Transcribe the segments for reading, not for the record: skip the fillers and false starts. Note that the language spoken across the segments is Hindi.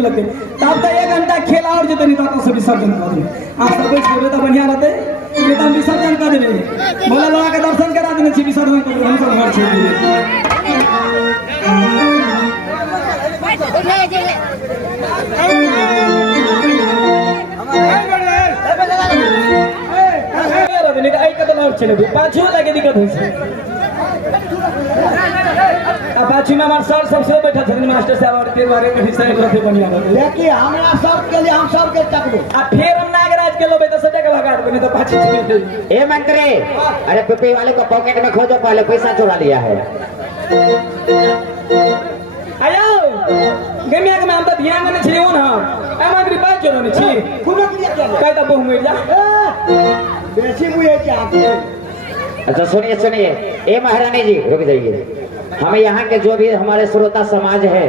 लगते तब तक 1 घंटा खेला और जतनी तक सब विसर्जन कर दे आप सब खेबे तो बढ़िया रहते एकदम विसर्जन कर देबे भोला बाबा के दर्शन करा देने छी विसर्जन कर हम सब घर छोड़ दिए आई कदम और चले पाछू लगे दिक्कत होई छै पाछू में हमार सर सबसे बैठा छथिन मास्टर साहब और के बारे में हिस्सा रहते बढ़िया रहते लेकिन हमरा सब के लिए हम सब के तकबो आ फिर हम नागराज के लोबे तो सटे के भगा देबे नहीं तो पाछू छे ए मंत्री अरे पिपी वाले को पॉकेट में खोजो पहले पैसा चुरा लिया है आयो गमिया के में हम तो ध्यान में छी हो ना ए मंत्री बात चलो नहीं छी कोनो क्रिया के कह तो बहु मर जा बेसी मुए चाहते अच्छा सुनिए सुनिए ए महारानी जी रुक जाइए हमें यहाँ के जो भी हमारे श्रोता समाज है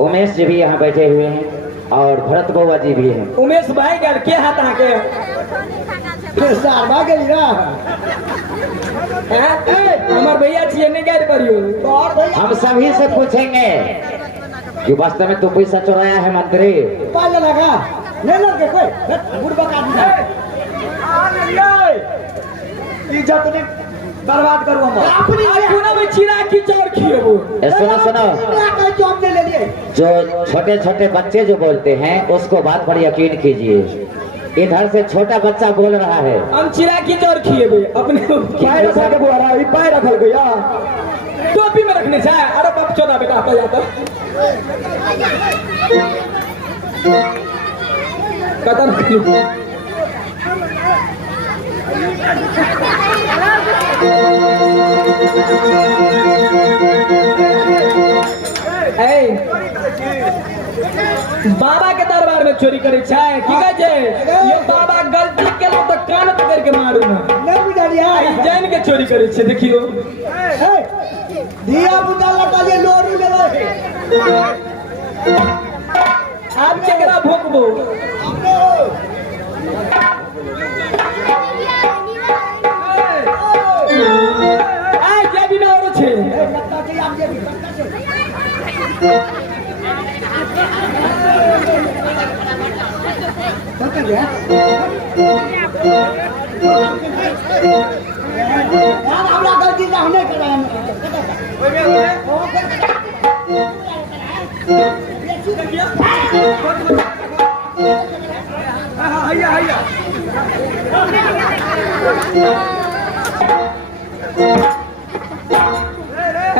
उमेश जी भी यहाँ बैठे हुए हैं और भरत बउआ जी भी हैं उमेश भाई गल के हाथ आके सारवा गेली ना हमार भैया छिए नहीं गैर करियो और भैया हम सभी से पूछेंगे कि वास्तव में तू पैसा चुराया है मंत्री पाले लगा ले लो के कोई बुढ़बा का इज्जत नहीं बर्बाद करूं हम अपनी अपना में चिरा की चोर खिएबो सुनो सुनो जॉब दे ले लिए जो छोटे छोटे बच्चे जो बोलते हैं उसको बात पर यकीन कीजिए इधर से छोटा बच्चा बोल रहा है हम चिरा की चोर खिएबे अपने पैर रखा के बोरा ई पैर रखल गया टोपी में रखने जा अरे बाप चोदा बेटा आता जाता कदम खिएबो बाबा के दरबार में चोरी करे छाए की कह जे ये बाबा गलती केलो तो कान पकड़ के मारू ना नहीं बुझलिया जान के चोरी करे छे देखियो दिया बुता लगा ले लोरू ले आप केकरा भोकबो आय जे भी ना औरो छे हमरा गलती ना होने करे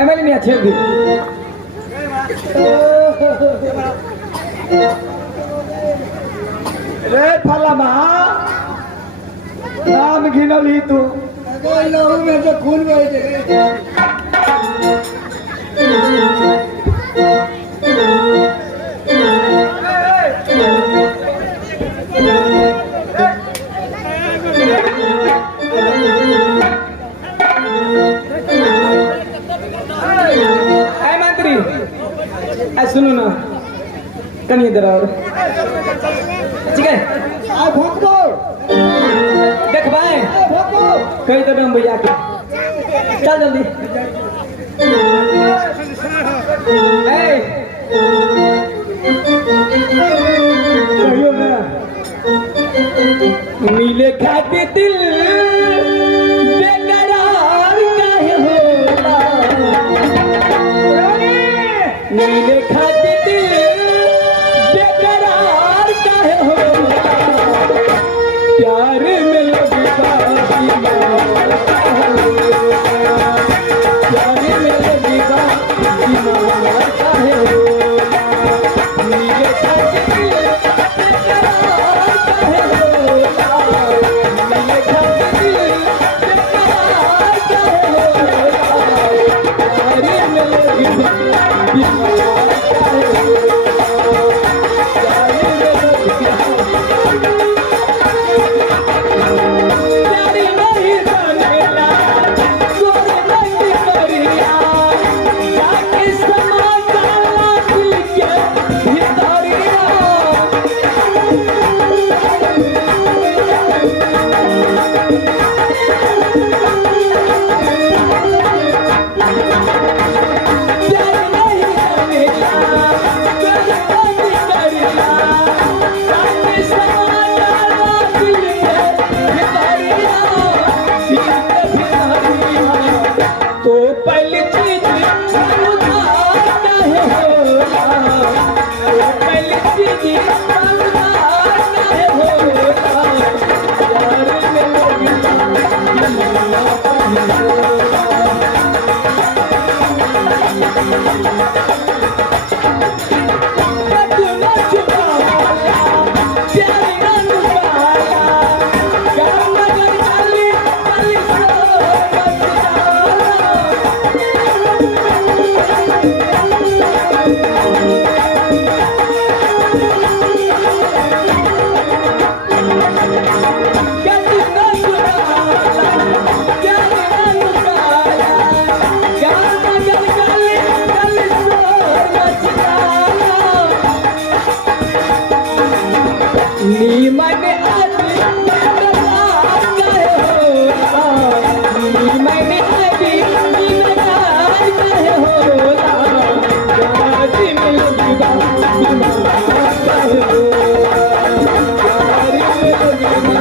एमएलए में अच्छे भी रे फलामा नाम घिनली तू लहू में से खून बह गए मंत्री सुनो ना कहीं इधर आओ ठीक है आ भोंक दो देख भाई भोंक दो कहीं तो हम भैया के चल जल्दी कहियो ना मिले खाते दिल बेकरार काहे होला मिले खाते दिल बेकरार काहे होला प्यार में लगता दीवार प्यार में लगता दीवार काहे होला मिले खाते दिल बेकरार काहे होला मिले खाते दिल बेकरार काहे होला प्यार में लगता दीवार काहे प्यारी नहीं बनेला गोरे नहीं करिया जाके समा जाला दिल के भितरिया प्यारी नहीं बनेला गोरे नहीं करिया जाके समा जाला दिल के भितरिया तो पहली चीज उधार काहे होला तो पहली चीज उधार काहे होला प्यार में लगता दीवाना काहे होला कतला चुरावाला प्यार ना लुटाला गाँव नगर गली गली सब कतला चुरावाला प्यार ना लुटाला गाँव नगर गली गली सब मचलाला नीमन आदि बेकरार काहे होला नीमन आदि बेकरार काहे होला जाति में लगता दीवाना काहे होला जाति में लगता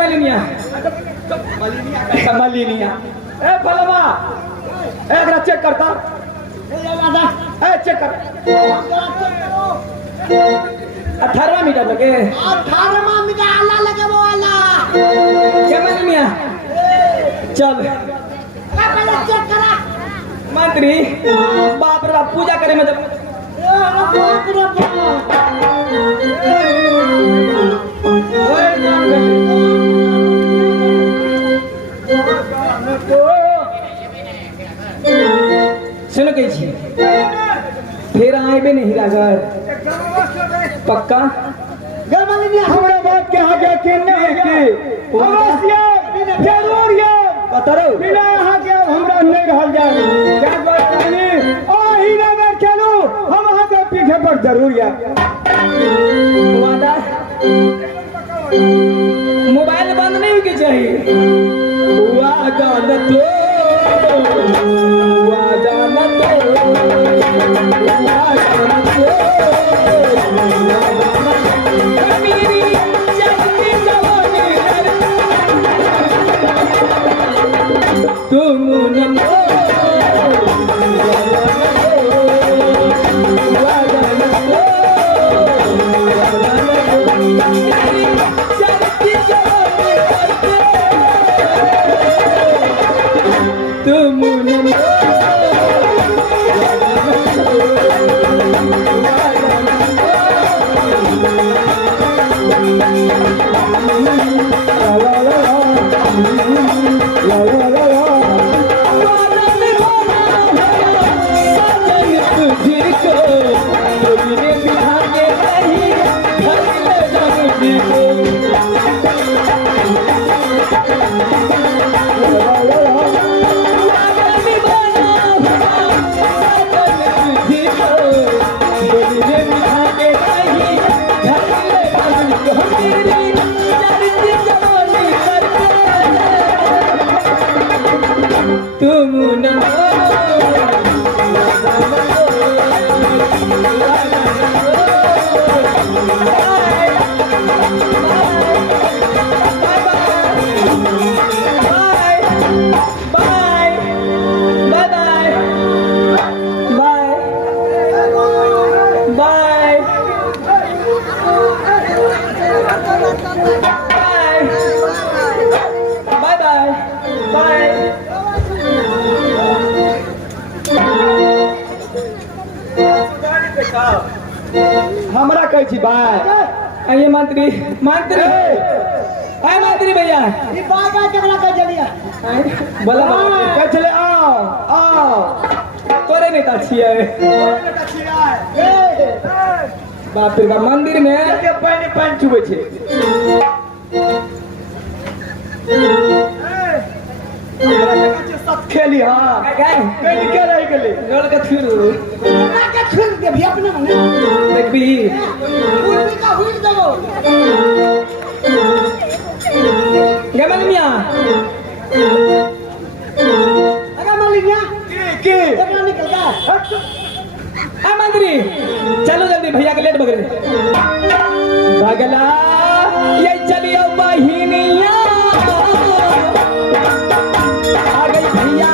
मलिनिया मलिनिया ए फलामा एक ना चेक करता ए चेक कर 18वां मीटर लगे 18वां मीटर आला लगे वो आला क्या मलिनिया चल पहले चेक करा मंत्री बाप रे बाप पूजा करे में जब सुनो कही छी फिर आए भी नहीं रागर पक्का हमरा बात के आगे यकीन नहीं है कि अवश्य जरूर ये कतरो बिना यहाँ के अब हमरा नहीं रहल जाए क्या कहनी ओही ना में चलू हम वहाँ के पीछे पर जरूर या वादा मोबाइल बंद नहीं होगी चाहिए वादा न तो वादा न तो वादा न तो मेरी चलती जवानी तुम न हमरा कह छी भाई आइए मंत्री मंत्री आए मंत्री भैया ये बात है जगला कर जलिया बोला कह चले आओ आओ तोरे नेता छिए बाप रे बाप मंदिर में के पानी पानी चुबे छे सब खेली हां कहीं के रह गेले गोल का फिर ना के छुल के भी अपने मन देखबी पूर्वी का हुई देबो गमन मियां अगर मालिया के एकरा निकल जा आ मंत्री चलो जल्दी भैया के लेट बगले भगला ये चलियो बहिनिया आ गई भैया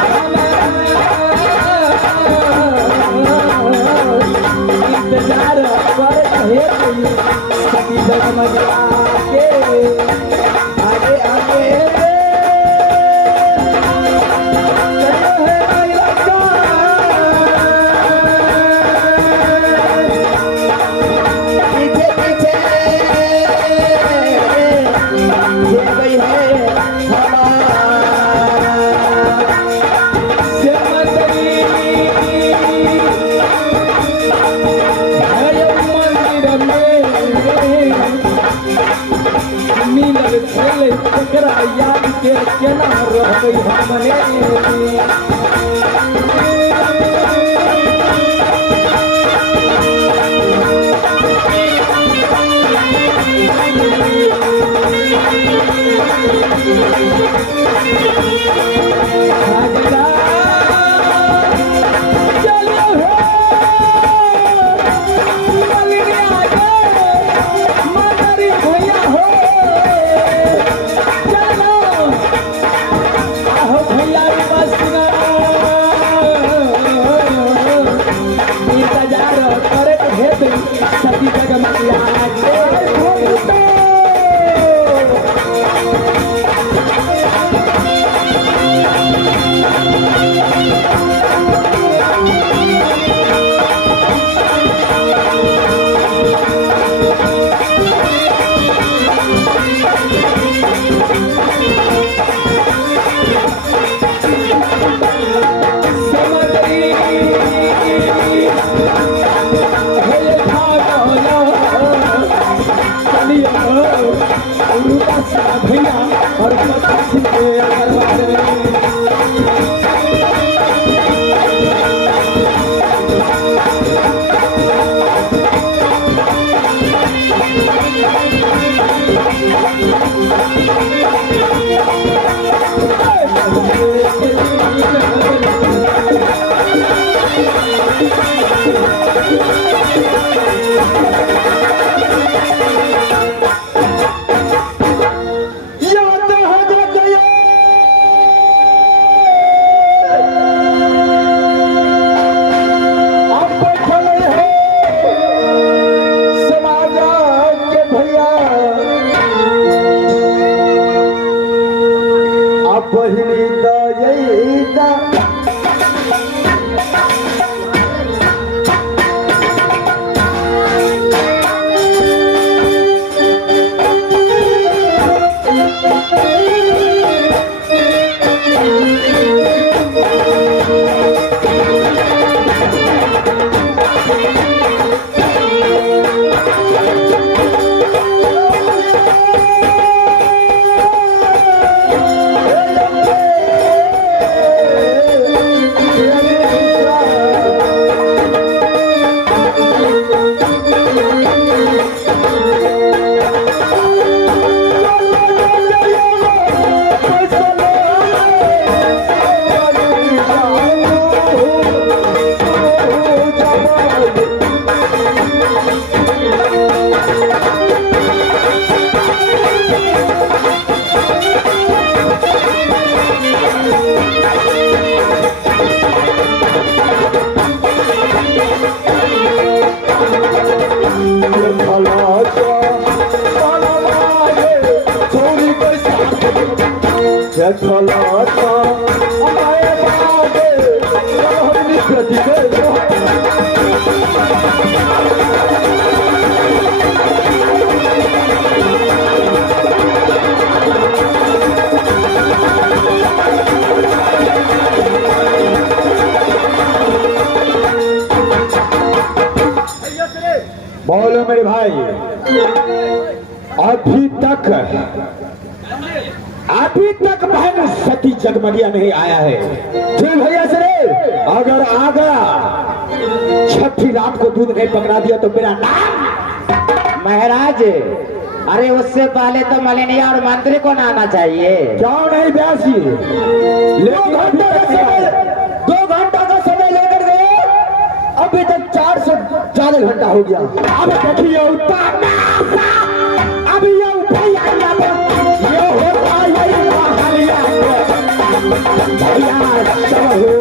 इंतजार कर रहे थे सभी बगमगा के आगे आगे याद के केना रहबै हमने भैया बोलो मेरे भाई, अभी तक बहन सती जगमगिया नहीं आया है। जी भैया सरे, अगर आ गया छठी रात को दूध नहीं पकड़ा दिया तो मेरा नाम। महाराज, अरे उससे पहले तो मलिनिया और मंत्री को ना आना चाहिए। क्यों नहीं ब्यासी? 2 घंटा का समय लेकर गए, अभी तक 4 से ज्यादा घंटा हो गया। अब देखिए अभी ये ये होता यही भैया चलो।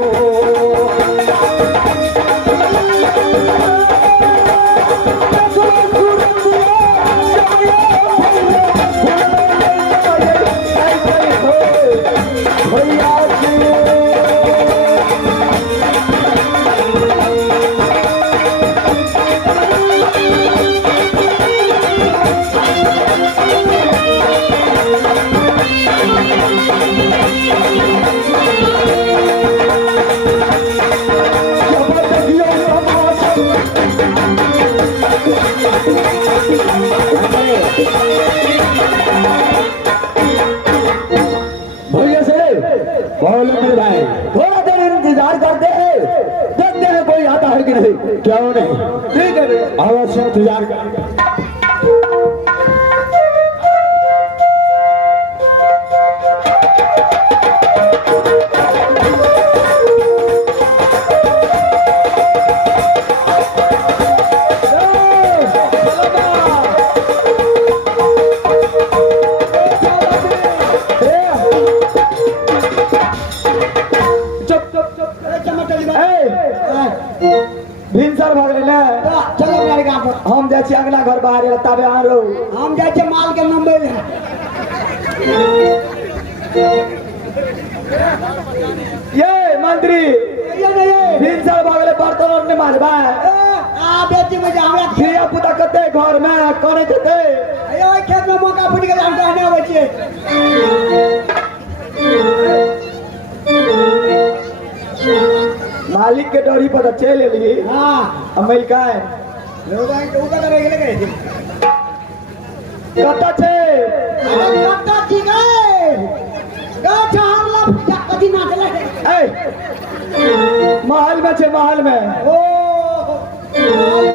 भैया से बोलो मेरे भाई, थोड़ा देर इंतजार करते हैं, देखते हैं कोई आता है कि नहीं। क्यों नहीं? ठीक है, अवश्य इंतजार कर। भिनसर भऽ गेलै ने, चलो मेरे गाँव पर हम जाइ छी अगला घर बाहर तबे अहाँ रहू। हम जाइ छियै माल के नंबर ले। ये मंत्री भिनसर भऽ गेलै, बर्तन ने माजबा आ बेटी में जे हमरा धिया पुता कते घर में करे देते। अयो ओइ खेत में मौका फूट गेल, हम कहने आबै छियै। मालिक के डरी पता चल एली। हाँ अमेरिका लोग तो उधर रह गए थे। कता छे? अरे कत्ता ठीक है गाछा हमला कथी ना चले। ए महल में छे, महल में। ओ